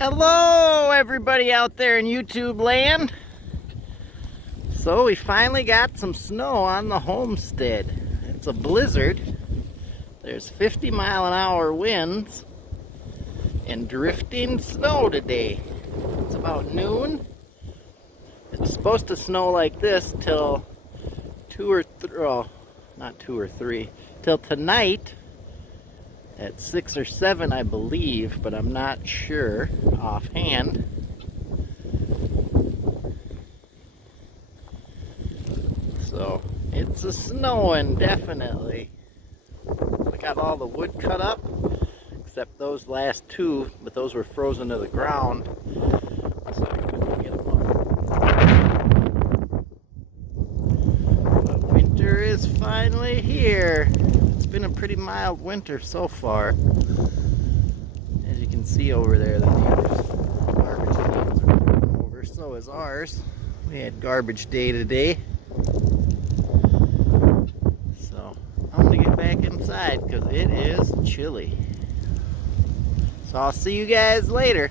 Hello everybody out there in YouTube land. So we finally got some snow on the homestead. It's a blizzard. There's 50-mile-an-hour winds and drifting snow today. It's about noon. It's supposed to snow like this till 2 or 3, oh, not 2 or 3, till tonight at 6 or 7, I believe, but I'm not sure offhand. So it's a snowing, definitely. I got all the wood cut up, except those last two, but those were frozen to the ground, so I couldn't get them up. But winter is finally here. It's been a pretty mild winter so far. As you can see over there, the neighbors' garbage cans are moving over. So is ours. We had garbage day today. So I'm going to get back inside because it is chilly. So I'll see you guys later.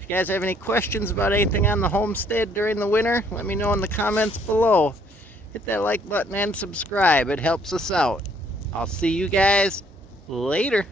If you guys have any questions about anything on the homestead during the winter, let me know in the comments below. Hit that like button and subscribe. It helps us out. I'll see you guys later.